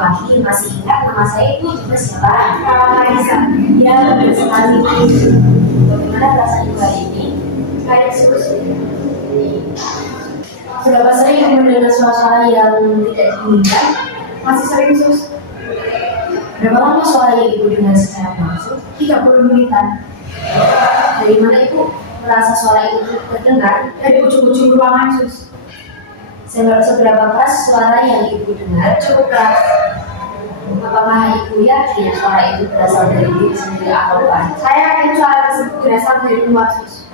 lagi masih ingat nama saya itu juga siapa? Raisa. Ya, benar sekali. Bagaimana perasaan ibu hari ini? Kayak seperti Seberapa sering mendengar suara-suara yang tidak diinginkan? Masih sering, Sus. Berapa lama suara yang ibu dengar secara langsung? 30 menitan. Dari mana ibu merasa suara itu terdengar? Dari ujung-ujung ruangan, Sus. Seberapa keras suara yang ibu dengar? Cukup keras. Apakah ibu yakin suara itu berasal dari diri sendiri atau bukan? Saya yakin suara tersebut berasal dari luar, Sus.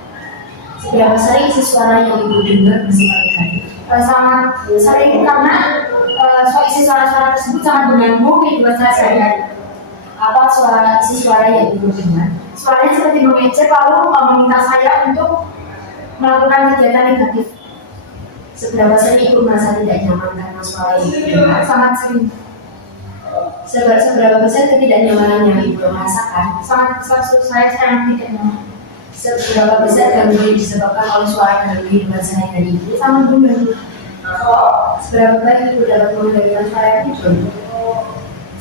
Seberapa sering suara yang ibu dengar bersifat negatif? Sangat sering karena isi suara-suara tersebut sangat mengganggu kehidupan saya sehari-hari. Apa suara yang ibu dengar? Suaranya seperti mengejek lalu meminta saya untuk melakukan kegiatan negatif. Seberapa sering ibu merasa tidak nyaman karena suara yang ibu dengar? Sangat sering. Seberapa besar ketidaknyamanan yang ibu rasakan? Sangat besar, saya sangat tidak nyaman. Seberapa besar gangguan yang disebabkan oleh suara dalam kehidupan sehari-hari ibu? Sangat mengganggu. Seberapa baik ibu dapat mengendalikan suara itu?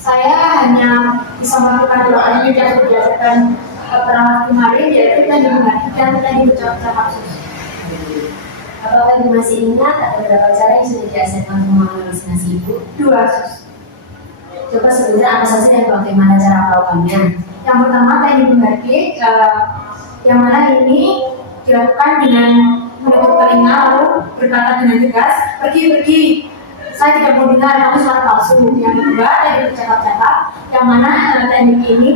Saya hanya bisa melakukan doa yang berdasarkan perawat kemarin, yaitu kita dimengertikan, kita diucapkan sus. Apakah ibu masih ingat ada beberapa cara yang sudah diajarkan halusinasi ibu? 2, sus. Coba sebutkan apa saja dan bagaimana cara melakukannya. Yang pertama, teknik menghargai, yang mana ini dilakukan dengan menutup telinga lalu berkata dengan tegas, pergi, saya tidak mau dengar kamu suara palsu. Yang kedua, teknik bercakap-cakap, yang mana teknik ini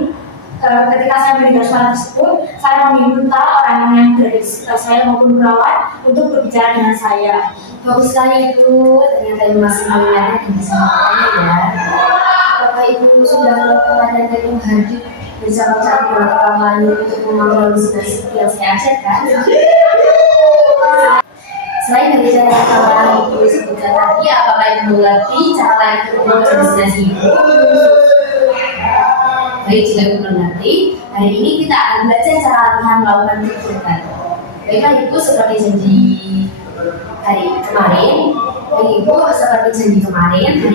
ketika saya mendengar suara tersebut, saya meminta orang yang berada di sekitar saya maupun perawat untuk berbicara dengan saya. Bagus sekali itu, ternyata ibu masih mengingatnya dan bisa melakukannya ya. Apakah ibu sudah melakukan dan teknik hadir bersama-sama dengan orang lain untuk mengontrol halusinasi yang saya ajarkan? Selain dari cara yang ibu sebutkan tadi, apakah ibu mengerti cara lain untuk mengontrol halusinasi ibu? Baik, jika ibu mengerti, hari ini kita akan belajar cara latihan melakukan kegiatan. Baiklah ibu, seperti janji hari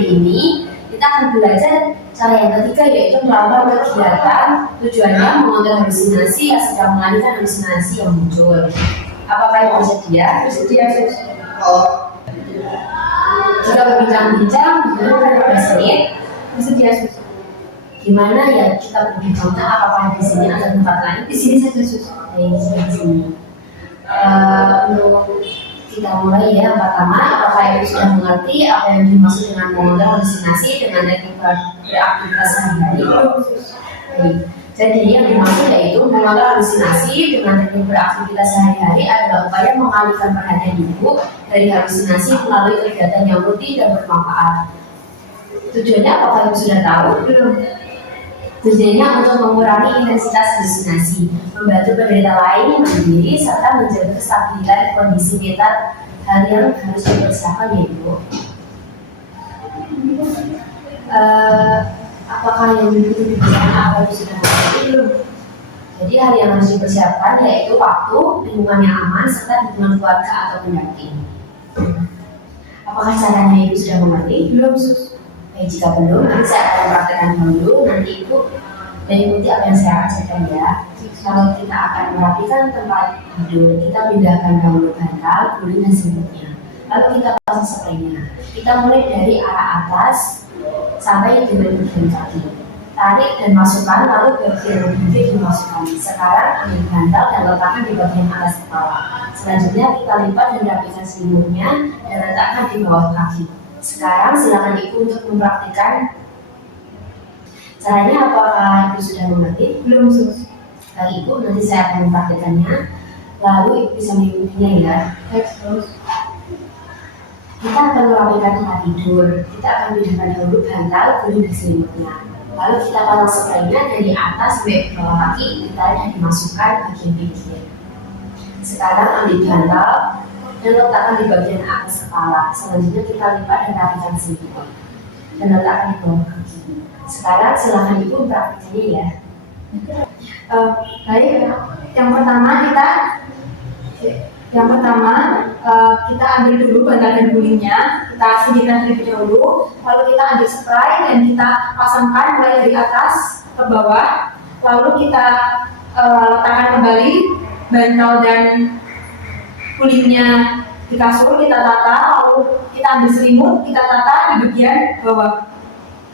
ini kita akan belajar cara yang ketiga, yaitu melakukan kegiatan tujuannya mengontrol halusinasi yang sedang mengalihkan halusinasi yang muncul. Apakah ibu bersedia? Bersedia, sus. Jika berbincang-bincang, beberapa menit. Bersedia, sus. Gimana ya kita berbincangnya? Apakah di sini atau tempat lain? Di sini saja, sus. Di sini. Untuk kita mulai ya, pertama, apakah ibu sudah mengerti apa yang dimaksud dengan mengontrol halusinasi dengan teknik beraktivitas sehari-hari? Jadi yang dimaksud yaitu mengontrol halusinasi dengan teknik beraktivitas sehari-hari adalah upaya mengalihkan perhatian ibu dari halusinasi melalui kegiatan yang rutin dan bermanfaat. Tujuannya apakah ibu sudah tahu? Belum. Tujuannya untuk mengurangi intensitas halusinasi, membantu penderita lain mandiri, serta menjaga kestabilan kondisi mental. Hal yang harus dipersiapkan ya ibu. Apakah yang dibutuhkan apa yang sudah mengerti? Belum. Jadi hal yang harus dipersiapkan yaitu waktu, lingkungan yang aman, serta dukungan keluarga atau pendamping. Apakah caranya ibu sudah mengerti? Belum, sus. Baik, jika belum, nanti saya akan praktekkan dulu, nanti ibu dan ikuti apa yang saya ajarkan ya. Kalau kita akan merapikan tempat tidur, kita pindahkan dahulu bantal, guling dan selimutnya. Lalu kita pasang spraynya. Kita mulai dari arah atas sampai dengan bagian kaki. Tarik dan masukkan, lalu bagian bibir dimasukkan. Sekarang ambil bantal dan letakkan di bagian atas kepala. Selanjutnya kita lipat dan rapikan selimutnya dan letakkan di bawah kaki. Sekarang silakan ibu untuk mempraktikkan caranya. Apakah ibu sudah mengerti? Belum, sus. Baik ibu, nanti saya akan mempraktikkannya. Lalu ibu bisa mengikutinya ya. Terus kita akan merapikan tempat tidur. Kita akan pindahkan dahulu bantal, guling dan selimutnya. Lalu kita pasang spraynya dari atas sampai bawah kaki. Kita dimasukkan bagian pinggir. Sekarang ambil bantal dan letakkan di bagian atas kepala. Selanjutnya kita lipat dan rapikan selimut dan letakkan di bawah kaki. Sekarang silakan ibu praktiknya ya. Baik, yang pertama kita Yang pertama, kita ambil dulu bantal dan gulingnya, kita singkirkan terlebih dahulu, lalu kita ambil spray dan kita pasangkan mulai dari atas ke bawah, lalu kita letakkan kembali bantal dan gulingnya di kasur, kita tata, lalu kita ambil selimut, kita tata di bagian bawah.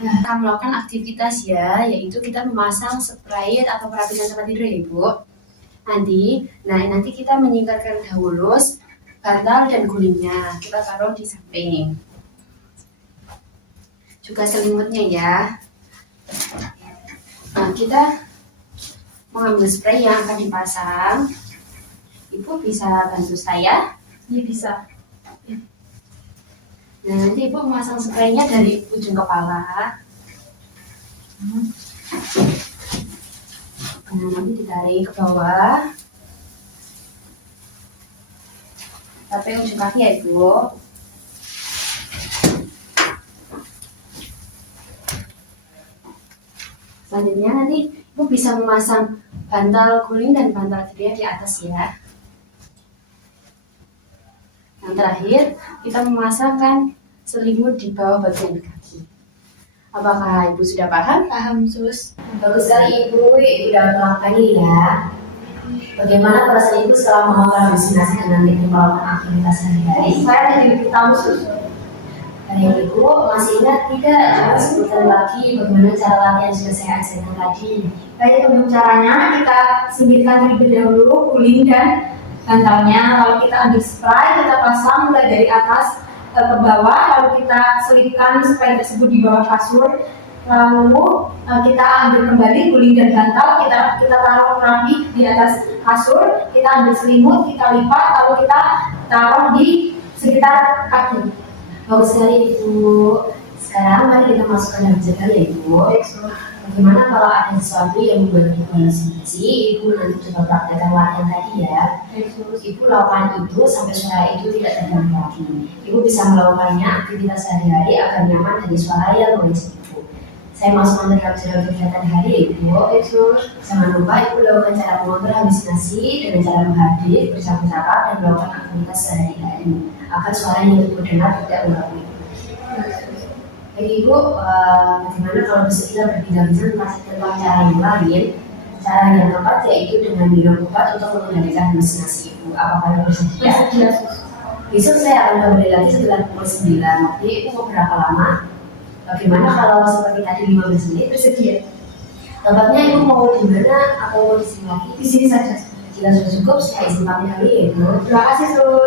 Nah, kita melakukan aktivitas ya, yaitu kita memasang spray atau perapisan tempat tidur ya Ibu. Nanti kita menyingkirkan dahulu bantal dan gulingnya, kita taruh di samping. Juga selimutnya ya. Nah, kita mengambil spray yang akan dipasang. Ibu bisa bantu saya? Ini bisa. Nah, nanti Ibu memasang spraynya dari ujung kepala. Nah, nanti ditarik ke bawah. Sampai ujung kaki ya Ibu. Selanjutnya nanti Ibu bisa memasang bantal guling dan bantal tidurnya di atas ya. Yang terakhir, kita memasangkan selimut di bawah bagian kaki. Apakah Ibu sudah paham? Paham, Sus. Bagus sekali Ibu, Ibu udah melakukan ini ya. Bagaimana perasaan Ibu setelah mengolah halusinasi dengan teknik melakukan aktivitas sehari-hari? Saya jadi lebih tahu, Sus. Baik Ibu, masih ingat tidak? Coba sebutkan lagi bagaimana cara latihan yang sudah saya ajarkan tadi. Baik, untuk caranya kita singkirkan terlebih dahulu guling dan bantalnya, lalu kita ambil spray, kita pasang mulai dari atas ke bawah, lalu kita selipkan spray tersebut di bawah kasur, lalu kita ambil kembali guling dan bantal, kita taruh rapi di atas kasur, kita ambil selimut, kita lipat, lalu kita taruh di sekitar kaki. Bagus sekali Ibu. Sekarang mari kita masukkan dalam jadwal ya Ibu. Bagaimana kalau ada sesuatu yang membuat Ibu halusinasi, Ibu nanti coba praktekkan latihan tadi ya. Ibu lakukan itu sampai suara itu tidak terganggu lagi. Ibu bisa melakukannya aktivitas sehari-hari agar nyaman dari suara yang mengejek Ibu. Saya masukkan dalam jadwal kegiatan hari ya Ibu. Jangan lupa Ibu lakukan cara mengontrol halusinasi dengan cara menghadir, bercakap-cakap dan melakukan aktivitas sehari-hari agar suara yang Ibu dengar tidak mengganggu Ibu. Jadi Ibu, bagaimana kalau bisa kita berbincang-bincang tentang cara yang lain? Cara yang keempat yaitu dengan minum obat untuk mengendalikan halusinasi Ibu. Apakah Ibu bersedia? Besok saya akan kembali lagi setelah pukul 9. Waktu Ibu mau berapa lama? Bagaimana kalau seperti tadi 15 menit? Bersedia. Tempatnya Ibu mau di mana atau mau di sini lagi? Di sini saja. Jika sudah cukup, saya izin pamit dulu ya Ibu. Terima kasih, Sus.